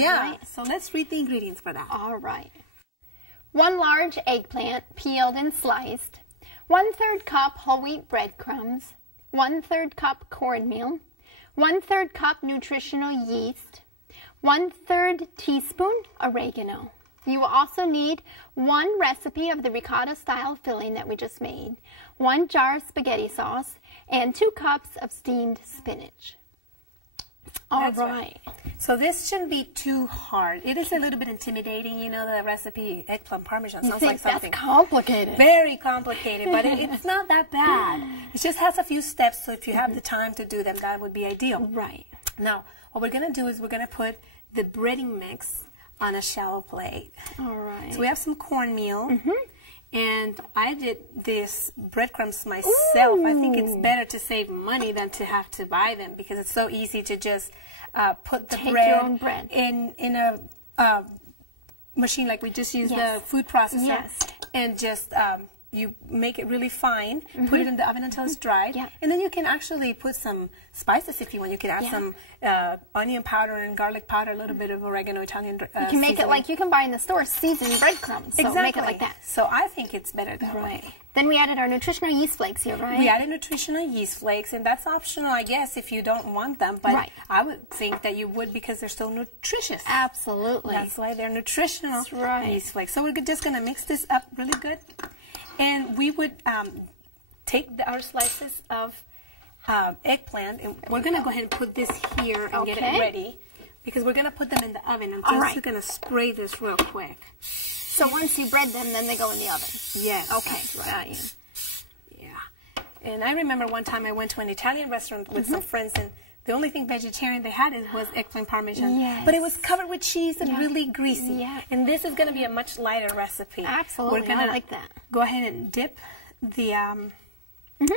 Yeah, right? so let's read the ingredients for that. All right. 1 large eggplant, peeled and sliced. 1/3 cup whole wheat breadcrumbs. 1/3 cup cornmeal. 1/3 cup nutritional yeast. 1/3 teaspoon oregano. You will also need 1 recipe of the ricotta style filling that we just made, 1 jar of spaghetti sauce, and 2 cups of steamed spinach. All right. So this shouldn't be too hard. It is a little bit intimidating, you know, the recipe Eggplant Parmesan sounds like something that's complicated. very complicated, but it's not that bad. It just has a few steps, so if you have the time to do them, that would be ideal. Right. Now, what we're going to do is we're going to put the breading mix on a shallow plate. All right. So we have some cornmeal. And I did this breadcrumbs myself. I think it's better to save money than to have to buy them because it's so easy to just put the Take your own bread in a machine like we just used the food processor and just you make it really fine, put it in the oven until it's dried, and then you can actually put some spices if you want. You can add some onion powder and garlic powder, a little bit of oregano, Italian you can make it like you can buy in the store seasoned breadcrumbs. So make it like that. So I think it's better that way. Then we added our nutritional yeast flakes here, right? We added nutritional yeast flakes, and that's optional, I guess, if you don't want them. But I would think that you would because they're so nutritious. Absolutely. That's why they're nutritional yeast flakes. So we're just going to mix this up really good. And we would take our slices of eggplant, and we're going to go ahead and put this here and get it ready because we're going to put them in the oven. I'm just going to spray this real quick. So once you bread them, then they go in the oven? Yes. Okay. Right. Yeah. And I remember one time I went to an Italian restaurant with some friends, and the only thing vegetarian they had was eggplant parmesan. Yes. But it was covered with cheese and really greasy. Yeah. And this is going to be a much lighter recipe. Absolutely. We're going to like that. Go ahead and dip the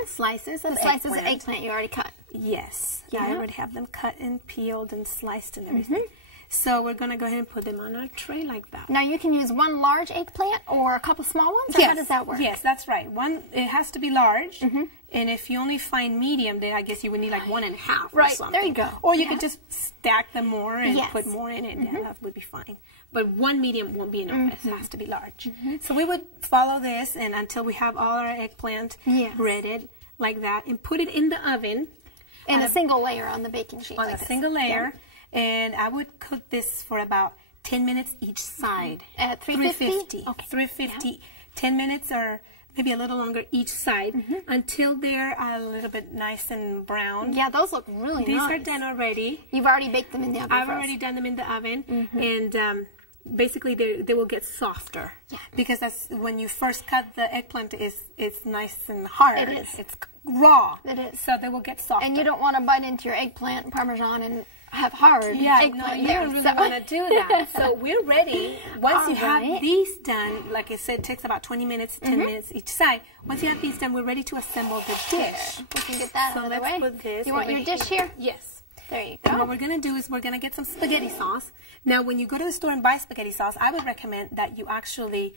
slices of eggplant you already cut. Yes. Yeah. I already have them cut and peeled and sliced and everything. So we're going to go ahead and put them on our tray like that. Now you can use 1 large eggplant or a couple small ones? Or how does that work? Yes, that's right. It has to be large. And if you only find medium, then I guess you would need like 1 1/2 or something. There you go. Or you could just stack them more and put more in it. Yeah, that would be fine. But 1 medium won't be enough. It has to be large. So we would follow this and until we have all our eggplant breaded like that and put it in the oven. In a single layer on the baking sheet. On a single layer. And I would cook this for about 10 minutes each side. At 350? Okay. 350. 10 minutes or maybe a little longer each side until they're a little bit nice and brown. Yeah, those look really nice. These are done already. You've already baked them in the oven. I've already done them in the oven. And basically they will get softer. Yeah. Because that's when you first cut the eggplant, it's nice and hard. It is. It's raw. It is. So they will get softer. And you don't want to bite into your eggplant parmesan and have hard eggplant. No, you don't really want to do that. So we're ready. Once you have these done, like I said, it takes about 20 minutes, 10 minutes each side. Once you have these done, we're ready to assemble the dish. We can get that out of the way. Put this you want your dish here? Yes. There you go. And what we're going to do is we're going to get some spaghetti sauce. Now, when you go to the store and buy spaghetti sauce, I would recommend that you actually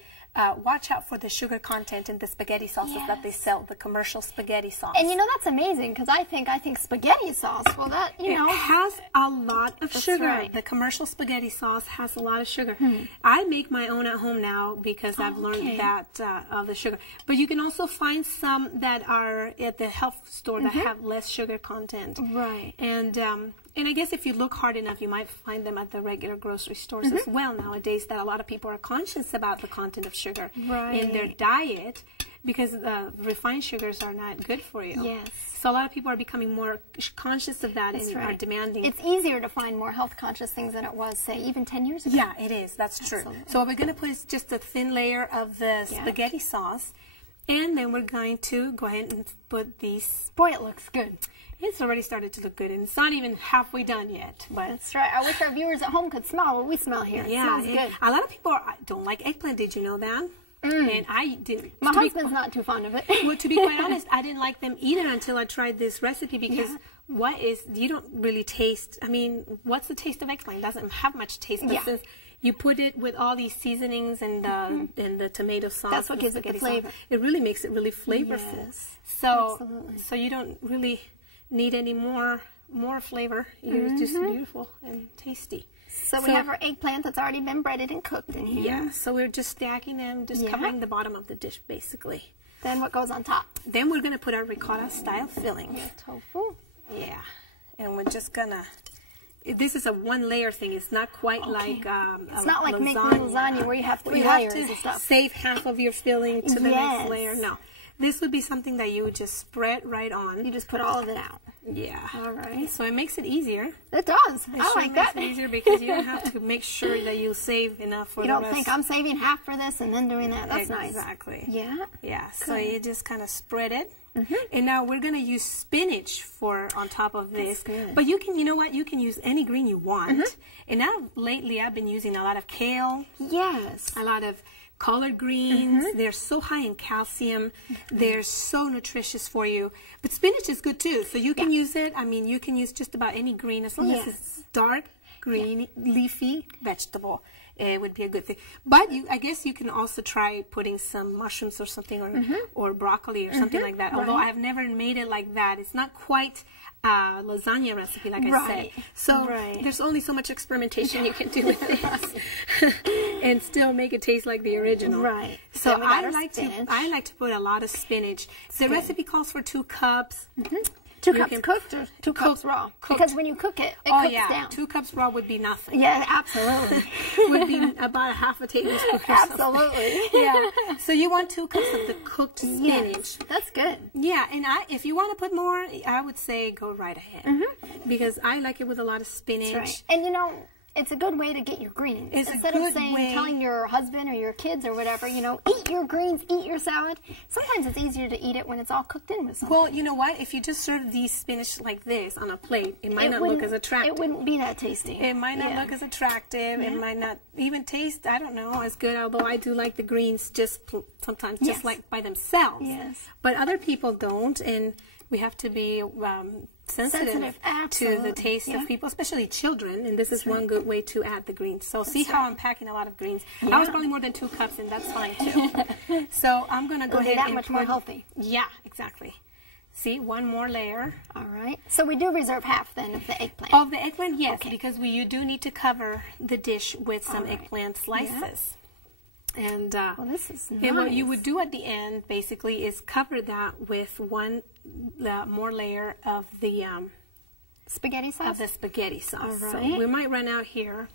watch out for the sugar content in the spaghetti sauces that they sell, the commercial spaghetti sauce. And you know, that's amazing because I think spaghetti sauce, well, that, you know. It has a lot of sugar. Right. The commercial spaghetti sauce has a lot of sugar. I make my own at home now because I've learned that of the sugar. But you can also find some that are at the health store that have less sugar content. Right. And I guess if you look hard enough, you might find them at the regular grocery stores as well nowadays, that a lot of people are conscious about the content of sugar in their diet because refined sugars are not good for you. Yes. So a lot of people are becoming more conscious of that and are demanding. It's easier to find more health conscious things than it was, say, even 10 years ago. Yeah, it is. That's true. So what we're going to put is just a thin layer of the spaghetti sauce. And then we're going to go ahead and put these. Boy, it looks good. It's already started to look good, and it's not even halfway done yet. But that's right. I wish our viewers at home could smell what we smell here. Yeah, it smells good. A lot of people don't like eggplant. Did you know that? And I didn't. My husband's not too fond of it. Well, to be quite honest, I didn't like them either until I tried this recipe because you don't really taste. I mean, what's the taste of eggplant? It doesn't have much taste. But since you put it with all these seasonings and the tomato sauce, that's what gives it the flavor. It really makes it really flavorful. Yes, so you don't really need any more flavor. It's just beautiful and tasty. So we have our eggplant that's already been breaded and cooked in here. Yeah, so we're just stacking them, just covering the bottom of the dish, basically. Then what goes on top? Then we're going to put our ricotta-style filling. Tofu. Yeah, and we're just going to... This is a one-layer thing. It's not quite like it's not like making lasagna where you have 3 layers and stuff. You have to save half of your filling to the next layer. No. This would be something that you would just spread right on. You just put all of it out. Yeah. All right. So it makes it easier. It does. I like that. It makes it easier because you don't have to make sure that you save enough for the rest. You don't think I'm saving half for this and then doing that. That's nice. Exactly. Yeah. Yeah. So you just kind of spread it. And now we're going to use spinach on top of this. But you can, you know what? You can use any green you want. And now lately I've been using a lot of kale. Yes. A lot of collard greens. They're so high in calcium. They're so nutritious for you. But spinach is good too. So you can use it. I mean, you can use just about any green as long as it's dark green, leafy vegetable. It would be a good thing. But I guess you can also try putting some mushrooms or something, or broccoli or something like that. Although I have never made it like that. It's not quite a lasagna recipe, like I said. So there's only so much experimentation you can do with this, and still make it taste like the original. Right. So I like to put a lot of spinach. The recipe calls for 2 cups. 2 cups cooked or 2 cups raw? Because when you cook it, it cooks down. 2 cups raw would be nothing. Yeah, absolutely. Would be about a half a tablespoon. Absolutely. Yeah. So you want 2 cups of the cooked spinach. That's good. Yeah, and if you want to put more, I would say go right ahead. Because I like it with a lot of spinach. That's right. And you know, it's a good way to get your greens. Instead of telling your husband or your kids or whatever, you know, eat your greens, eat your salad. Sometimes it's easier to eat it when it's all cooked in with something. Well, you know what? If you just serve these spinach like this on a plate, it might not look as attractive. It wouldn't be that tasty. It might not look as attractive. It might not even taste, I don't know, as good. Although I do like the greens sometimes just like by themselves. Yes. But other people don't, and we have to be sensitive to the taste of people, especially children, and this is one good way to add the greens. So see how I'm packing a lot of greens. I was probably more than 2 cups, and that's fine too. So I'm going to go ahead and much more healthy. Yeah, exactly. See, 1 more layer. All right. So we do reserve half then of the eggplant. Of the eggplant, yes, because you do need to cover the dish with some eggplant slices. And well, this is nice. And what you would do at the end, basically, is cover that with 1 more layer of the spaghetti sauce. Of the spaghetti sauce. All right. So we might run out here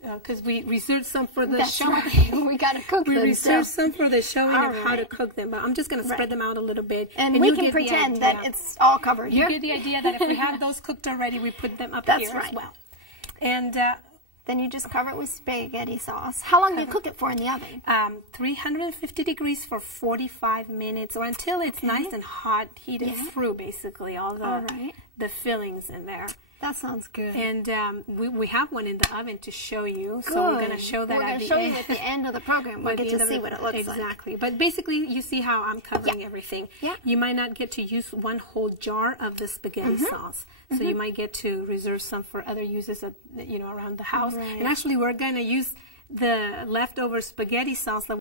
because we reserved some for the showing. Right. We got to cook them. We reserved some for the showing of how to cook them, but I'm just going to spread them out a little bit. And we can pretend that it's all covered here. You get the idea that if we have those cooked already, we put them up here as well. And then you just cover it with spaghetti sauce. How long do you cook it for in the oven? 350 degrees for 45 minutes, or until it's nice and hot, heated through, basically, all the fillings in there. That sounds good. And we have one in the oven to show you, so we're going to show that at the end. We're going to show you at the end of the program. We'll get to see what it looks like. Exactly. But basically, you see how I'm covering everything. Yeah. You might not get to use 1 whole jar of the spaghetti sauce. So you might get to reserve some for other uses, around the house. And actually, we're going to use the leftover spaghetti sauce that